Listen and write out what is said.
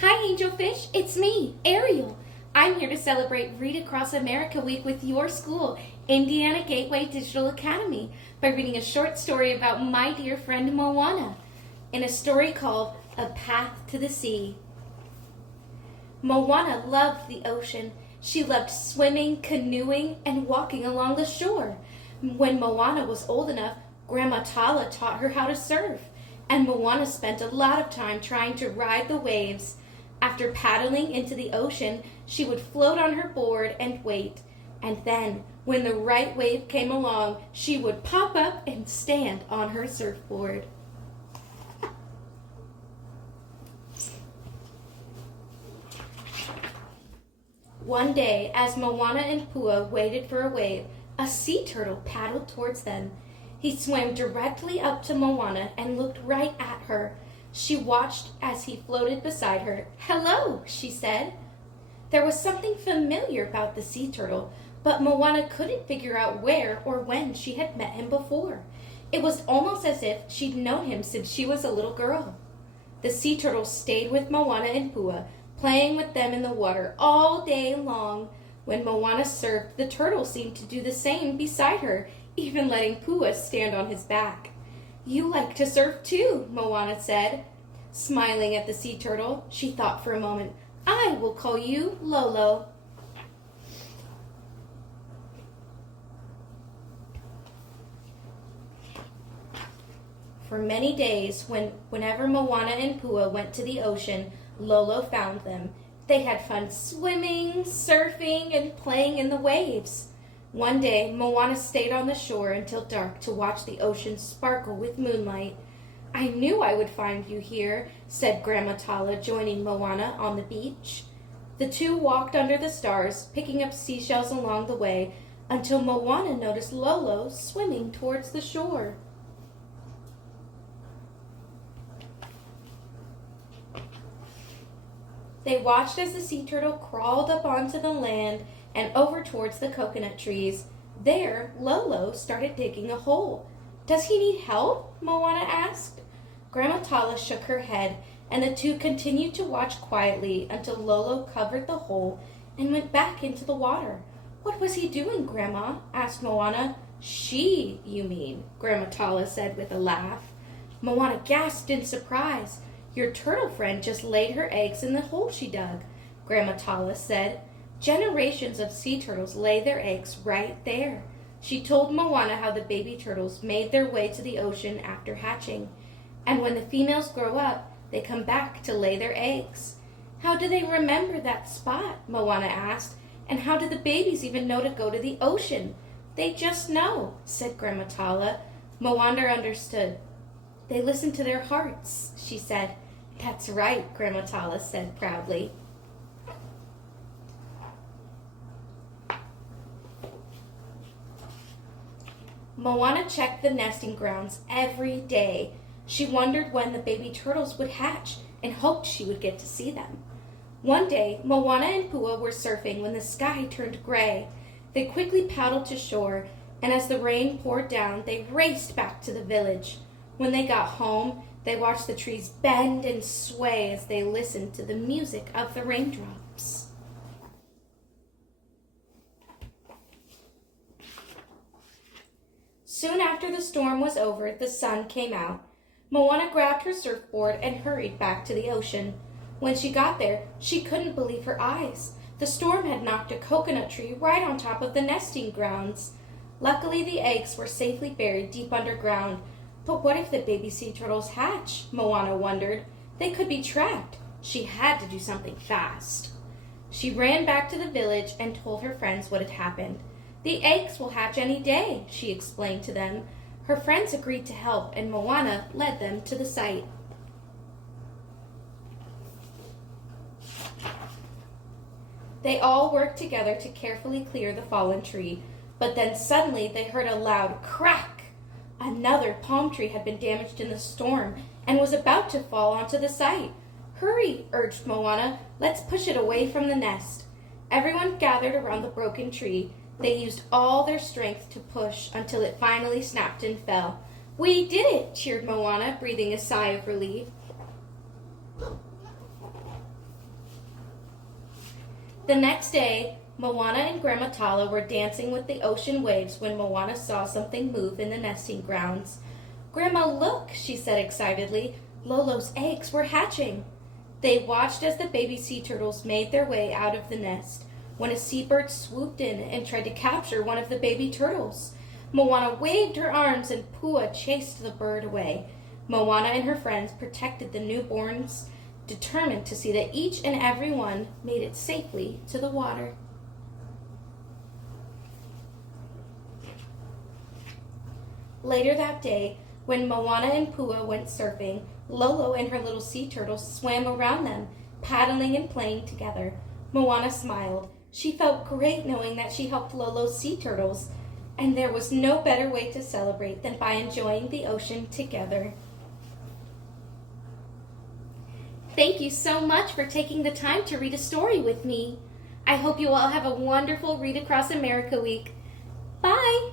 Hi, Angelfish. It's me, Ariel. I'm here to celebrate Read Across America Week with your school, Indiana Gateway Digital Academy, by reading a short story about my dear friend Moana in a story called A Path to the Sea. Moana loved the ocean. She loved swimming, canoeing, and walking along the shore. When Moana was old enough, Grandma Tala taught her how to surf, and Moana spent a lot of time trying to ride the waves. After paddling into the ocean, she would float on her board and wait. And then, when the right wave came along, she would pop up and stand on her surfboard. One day, as Moana and Pua waited for a wave, a sea turtle paddled towards them. He swam directly up to Moana and looked right at her. She watched as he floated beside her. "Hello," she said. There was something familiar about the sea turtle, but Moana couldn't figure out where or when she had met him before. It was almost as if she'd known him since she was a little girl. The sea turtle stayed with Moana and Pua, playing with them in the water all day long. When Moana surfed, the turtle seemed to do the same beside her, even letting Pua stand on his back. "You like to surf too," Moana said. Smiling at the sea turtle, she thought for a moment, "I will call you Lolo." For many days, whenever Moana and Pua went to the ocean, Lolo found them. They had fun swimming, surfing, and playing in the waves. One day, Moana stayed on the shore until dark to watch the ocean sparkle with moonlight. "I knew I would find you here," said Grandma Tala, joining Moana on the beach. The two walked under the stars, picking up seashells along the way, until Moana noticed Lolo swimming towards the shore. They watched as the sea turtle crawled up onto the land and over towards the coconut trees. There, Lolo started digging a hole. "Does he need help?" Moana asked. Grandma Tala shook her head, and the two continued to watch quietly until Lolo covered the hole and went back into the water. "What was he doing, Grandma?" asked Moana. "She, you mean," Grandma Tala said with a laugh. Moana gasped in surprise. "Your turtle friend just laid her eggs in the hole she dug," Grandma Tala said. "Generations of sea turtles lay their eggs right there." She told Moana how the baby turtles made their way to the ocean after hatching. And when the females grow up, they come back to lay their eggs. "How do they remember that spot?" Moana asked. "And how do the babies even know to go to the ocean?" "They just know," said Grandma Tala. Moana understood. "They listen to their hearts," she said. "That's right," Grandma Tala said proudly. Moana checked the nesting grounds every day. She wondered when the baby turtles would hatch and hoped she would get to see them. One day, Moana and Pua were surfing when the sky turned gray. They quickly paddled to shore, and as the rain poured down, they raced back to the village. When they got home, they watched the trees bend and sway as they listened to the music of the raindrops. Soon after the storm was over, the sun came out. Moana grabbed her surfboard and hurried back to the ocean. When she got there, she couldn't believe her eyes. The storm had knocked a coconut tree right on top of the nesting grounds. Luckily, the eggs were safely buried deep underground. But what if the baby sea turtles hatch? Moana wondered. They could be trapped. She had to do something fast. She ran back to the village and told her friends what had happened. "The eggs will hatch any day," she explained to them. Her friends agreed to help, and Moana led them to the site. They all worked together to carefully clear the fallen tree, but then suddenly they heard a loud crack. Another palm tree had been damaged in the storm and was about to fall onto the site. "Hurry," urged Moana. "Let's push it away from the nest." Everyone gathered around the broken tree. They used all their strength to push until it finally snapped and fell. "We did it!" cheered Moana, breathing a sigh of relief. The next day, Moana and Grandma Tala were dancing with the ocean waves when Moana saw something move in the nesting grounds. "Grandma, look," she said excitedly. "Lolo's eggs were hatching." They watched as the baby sea turtles made their way out of the nest, when a seabird swooped in and tried to capture one of the baby turtles. Moana waved her arms and Pua chased the bird away. Moana and her friends protected the newborns, determined to see that each and every one made it safely to the water. Later that day, when Moana and Pua went surfing, Lolo and her little sea turtles swam around them, paddling and playing together. Moana smiled. She felt great knowing that she helped Lolo's sea turtles, and there was no better way to celebrate than by enjoying the ocean together. Thank you so much for taking the time to read a story with me. I hope you all have a wonderful Read Across America week. Bye!